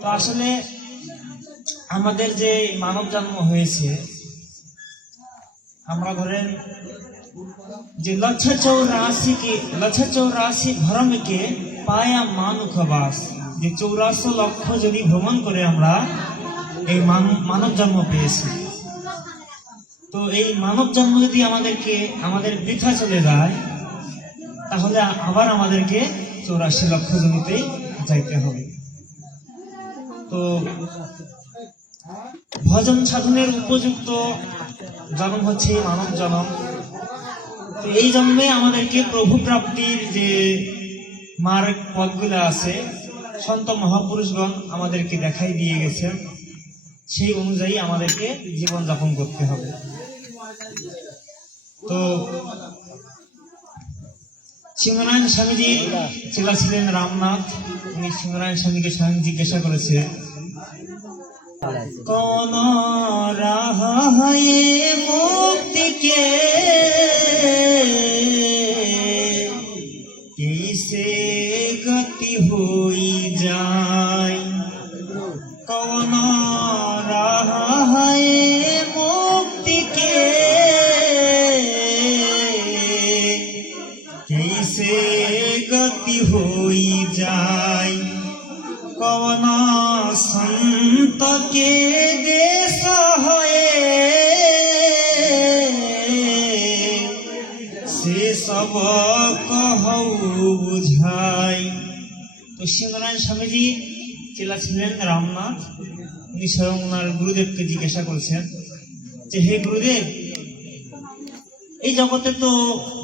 তো আসলে আমাদের যে মানব জন্ম হয়েছে, আমরা ধরেন যে 184 ভ্রমকে পায়া মানুষ বাস, যে 84 লক্ষ যদি ভ্রমণ করে আমরা এই মানব জন্ম পেয়েছি। তো এই মানব জন্ম যদি আমাদের বৃথা চলে যায়, তাহলে আবার আমাদেরকে 84 লক্ষ জমিতেই যাইতে হবে। তো ভজন সাধনের উপযুক্ত জন্ম হচ্ছে মানব জন্ম। তো এই জন্মে আমাদেরকে প্রভু প্রাপ্তির যে মার্গ পথগুলো আছে, সন্ত মহাপুরুষগণ আমাদেরকে দেখাই দিয়ে গেছেন, সেই অনুযায়ী আমাদেরকে জীবন যাপন করতে হবে। তো সিংহনারায়ণ স্বামীজির চেলা ছিলেন রামনাথ। উনি সিংহনারায়ণ স্বামীকে স্বয়ং জিজ্ঞাসা করেছে, কোন রাহে মুক্তিকে कैसे गति हुई जाए, कौन राह है मुक्ति के कैसे गति हुई जाए, कौन संत के देश है से सब বুঝাই। তো সিংহনারায়ণ স্বামীজি চেলা ছিলেন রামনাথ। উনি স্বয়ং ওনার গুরুদেবকে জিজ্ঞাসা করেছেন যে, হে গুরুদেব, এই জগতে তো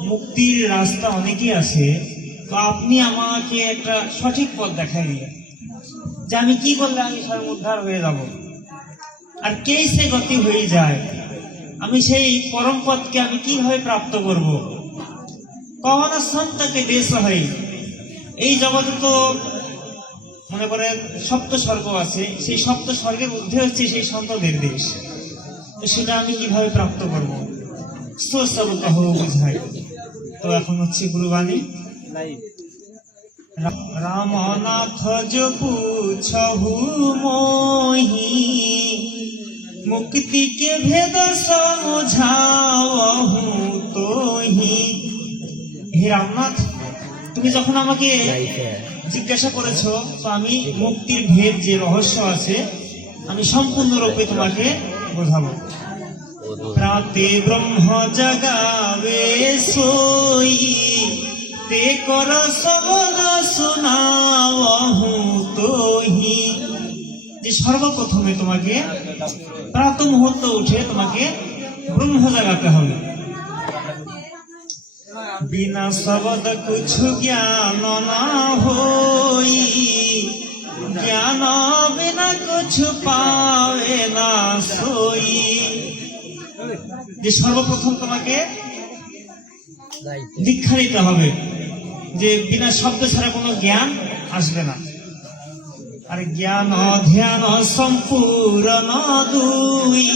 মুক্তির রাস্তা অনেকই আছে, তো আপনি আমাকে একটা সঠিক পথ দেখাই দিলেন যে আমি কি করলে আমি স্বয়ং উদ্ধার হয়ে যাব, আর কে সে গতি হয়ে যায়, আমি সেই পরম পথকে আমি কিভাবে প্রাপ্ত করব। কখন সন্তকে দেশ হয়, এই জগতে তো মনে করেন সপ্ত স্বর্গ আছে, সেই সপ্ত স্বর্গের মধ্যে হচ্ছে সেই সন্তদের দেশ, তো সেটা আমি কিভাবে প্রাপ্ত করব, সব কহ বুঝাই। তো এখন হচ্ছে গুরুবাণী। রামনাথ जो पूछहु मोहि, मुक्ति के भेद समझावहु तोहि। হে রামনাথ, তুমি যখন আমাকে জিজ্ঞাসা করেছো, তো আমি মুক্তির ভেদ যে রহস্য আছে আমি সম্পূর্ণরূপে তোমাকে বোঝাবো। প্রাতে ব্রহ্ম জাগাবে সোই, তে কর শব্দ শোনাবহু তোহি। যে সর্বপ্রথমে তোমাকে প্রাত মুহূর্ত উঠে তোমাকে ব্রহ্ম জাগাতে হবে। बिना शब्द कुछ ज्ञान ना होई, ज्ञान बिना कुछ पावे ना सोई। যে সর্বপ্রথম তোমাকে দীক্ষা নিতে হবে যে বিনা শব্দ ছাড়া কোনো জ্ঞান আসবে না। আর জ্ঞান ধ্যান সম্পূর্ণ দুই,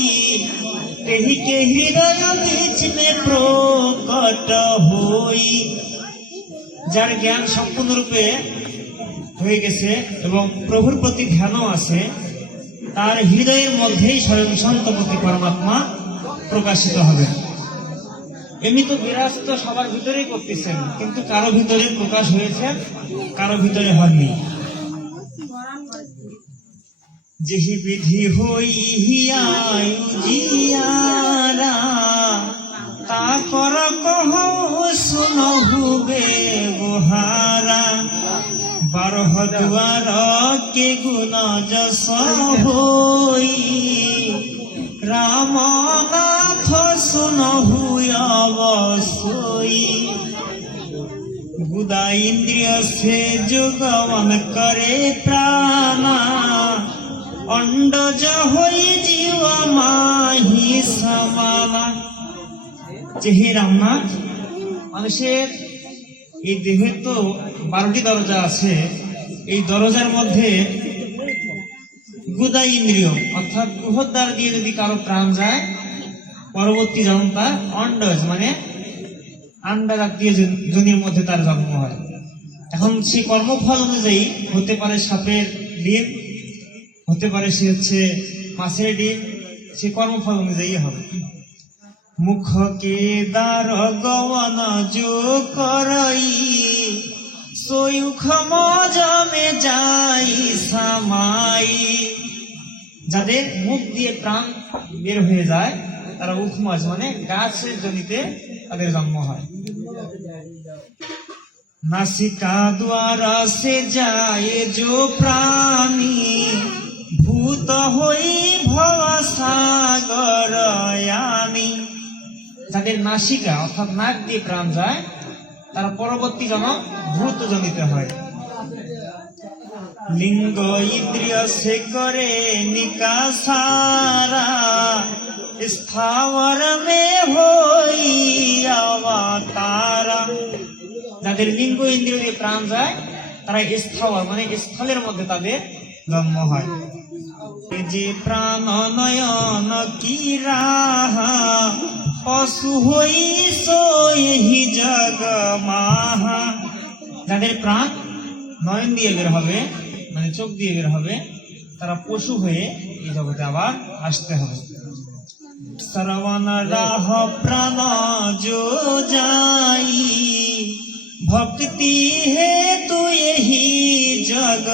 তেহি কে হৃদয় বীচ মে প্রকট হই। যার জ্ঞান সম্পূর্ণরূপে হয়ে গেছে এবং প্রভুর প্রতি ধ্যানও আছে, তার হৃদয়ের মধ্যেই স্বয়ং সন্তপতি পরমাত্মা প্রকাশিত হবে। এমনি তো বিরাজ তো সবার ভিতরেই করতেছেন, কিন্তু কারো ভিতরে প্রকাশ হয়েছে, কারো ভিতরে হয়নি। যেহি বিধি হই জিয়ারা, তা কর কহ শুনহু ব্যবহারা। বারহ দুয়ার কে গুণ যশ হই, রামনাথ শুনহু অবশ্যই। গুদা ইন্দ্রিয় সে যুগমন করে প্রাণা, অন্ডজ হই জীব মাহি সমালা। যে হে রামনাথ, মানুষের এই দেহের তো 12টি দরজা আছে। এই দরজার মধ্যে গুদা ইন্দ্রিয় অর্থাৎ গুহদ্বার দিয়ে যদি কারো প্রাণ যায়, পরবর্তী জন্ম তার অন্ডজ মানে আন্ডা জাতীয় যোনির মধ্যে তার জন্ম হয়। এখন সেই কর্মফল অনুযায়ী হতে পারে সাপের ডিম, হতে পারে সে হচ্ছে মাছের ডিম, সে কর্মফল অনুযায়ী হবে। মুখকে দ্বার গমন যো করই, সয়ুখ মজমে যাই সামাই। যাদের মুখ দিয়ে প্রাণ বের হয়ে যায় তারা উখমজ মানে গাছের জনিতে তাদের জন্ম হয়। নাসিকা দ্বারা সে যায় যো প্রাণী, ভূত হই ভব সাগর আনি। যাদের নাসিকা অর্থাৎ নাক দিয়ে প্রাণ যায় তারা পরবর্তী জন্ম ভূত জনিতে হয়। লিঙ্গ ইন্দ্রিয় সে করে নিকাসারা, স্থাবর মে হই অবতারা। যাদের লিঙ্গ ইন্দ্রিয় দিয়ে প্রাণ যায় তারা স্থাবর মানে স্থলের মধ্যে তাদের জন্ম হয়। যে প্রাণ নয়ন কি রাহা, পশু হই সোহি জগ মাহা। যাদের প্রাণ নয়ন দিয়ে বের হবে মানে চোখ দিয়ে বের হবে তারা পশু হয়ে এই জগতে আবার আসতে হবে। শ্রবণ রাহ প্রাণ যো যাই, ভক্তি হে তু এহি জগ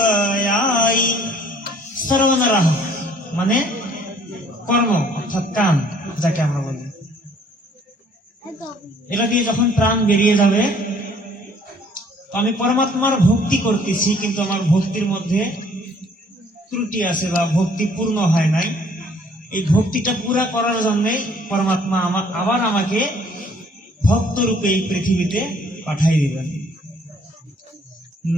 আই। শ্রবণ রাহ মানে কর্ম অর্থাৎ কান যাকে আমরা বলি। এটা দিয়ে যখন প্রাণ বেরিয়ে যাবে, আমি পরমাত্মার ভক্তি করতেছি কিন্তু আমার ভক্তির মধ্যে ত্রুটি আছে বা ভক্তি পূর্ণ হয় নাই, এই ভক্তিটা পুরা করার জন্য পরমাত্মা আবার আমাকে ভক্ত রূপে এই পৃথিবীতে পাঠাই দিবেন।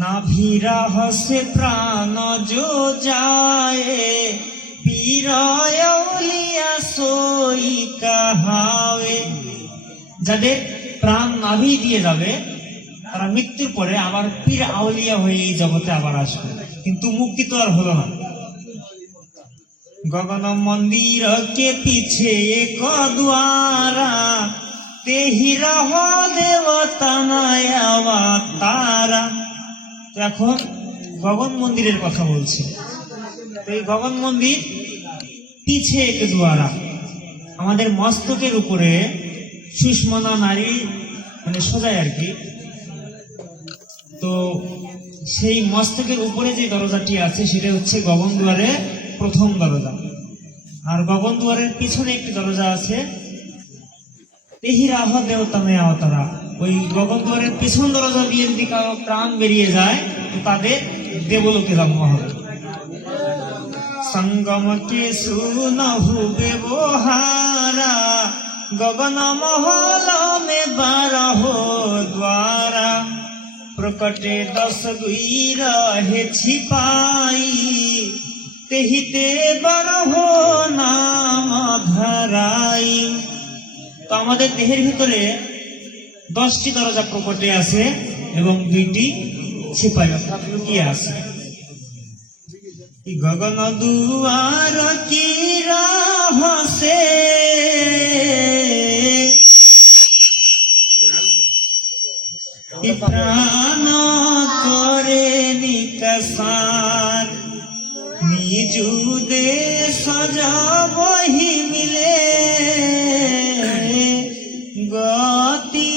নাভিরাহ সে প্রাণ যো যায়, পীরলিয়া সোই কাহাবে। যাদের প্রাণ নাভি দিয়ে যাবে তারা মৃত্যুর পরে আবার পীর আউলিয়া হয়ে এই জগতে আবার আসবে, কিন্তু মুক্তি তো আর হলো না। গগন মন্দির কে পিছে এক দ্বারা, তেহি রহ দেবতা তারা। তো এখন গগন মন্দিরের কথা বলছে। তো এই গগন মন্দির পিছে এক দ্বারা, আমাদের মস্তকের উপরে সুষমনা নারী মানে সোজায় আর কি। তো সেই মস্তকের উপরে যে দরজাটি আছে সেটা হচ্ছে গগন দুয়ারে প্রথম দরজা, আর গগন দুয়ারের পিছনে একটি দরজা আছে তেহি রাহ দেবতা অবতারা। ওই গগন দুয়ারের পিছন দরজা দিয়ে যদি কারো প্রাণ বেরিয়ে যায় তো তাদের দেবলোকে জন্ম হবে। সঙ্গম কে সুনহু ব্যবহারা, গগন মহল মে বারহ দ্বারা। প্রকটে 10 দুই রহে ছিপাই, তেহিতে বারহ নাম ধরাই। তো আমাদের দেহের ভিতরে 10টি দরজা প্রকটে আছে এবং 2টি ছিপাই অর্থাৎ লুকিয়ে আছে। গগন দুয়ার কি রাহ সে, প্রাণ করে নিকাসার। নিজু দেশ বহি মিলে, গতি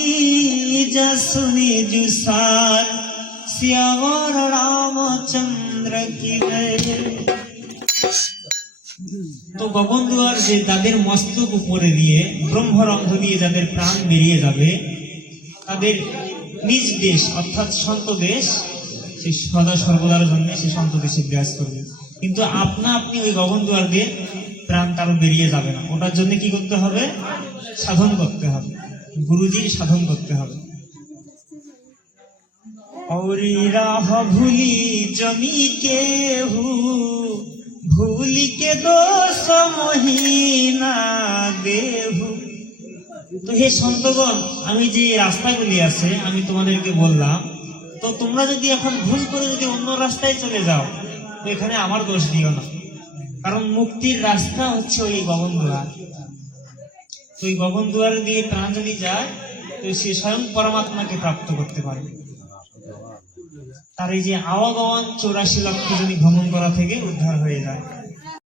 যশু নিজু সার। শ্যামর রামচন্দ্র কি। তো গগন দুয়ার যে যাদের মস্তক উপরে দিয়ে ব্রহ্মরন্ধ্র দিয়ে যাদের প্রাণ বেরিয়ে যাবে তাদের নিজ দেশ অর্থাৎ সন্ত দেশ সে সদা সর্বদার জন্য সে সন্ত দেশে বিরাজ করবে। কিন্তু আপনি ওই গগন দুয়ার দিয়ে প্রাণ কারো বেরিয়ে যাবে না, ওটার জন্য কি করতে হবে? সাধন করতে হবে, গুরুজির সাধন করতে হবে। औरी राह भूली जमी के हु, भूली के दोष মহিনা দেহু। তো হে সন্তগণ, আমি যে রাস্তাগুলি আছে আমি তোমাদেরকে বললাম, তো তোমরা যদি এখন ভুল করে যদি অন্য রাস্তায় চলে যাও তো এখানে আমার দোষ দিও না, কারণ মুক্তির রাস্তা হচ্ছে ওই গগন দুয়ার। তো ওই গগন দুয়ার দিয়ে প্রাণ যদি যায় তো সে স্বয়ং পরমাত্মাকে প্রাপ্ত করতে পারবে। তার এই যে আওয়াগওয়ান 84 লক্ষ জনই ভ্রমণ করা থেকে উদ্ধার হয়ে যায়।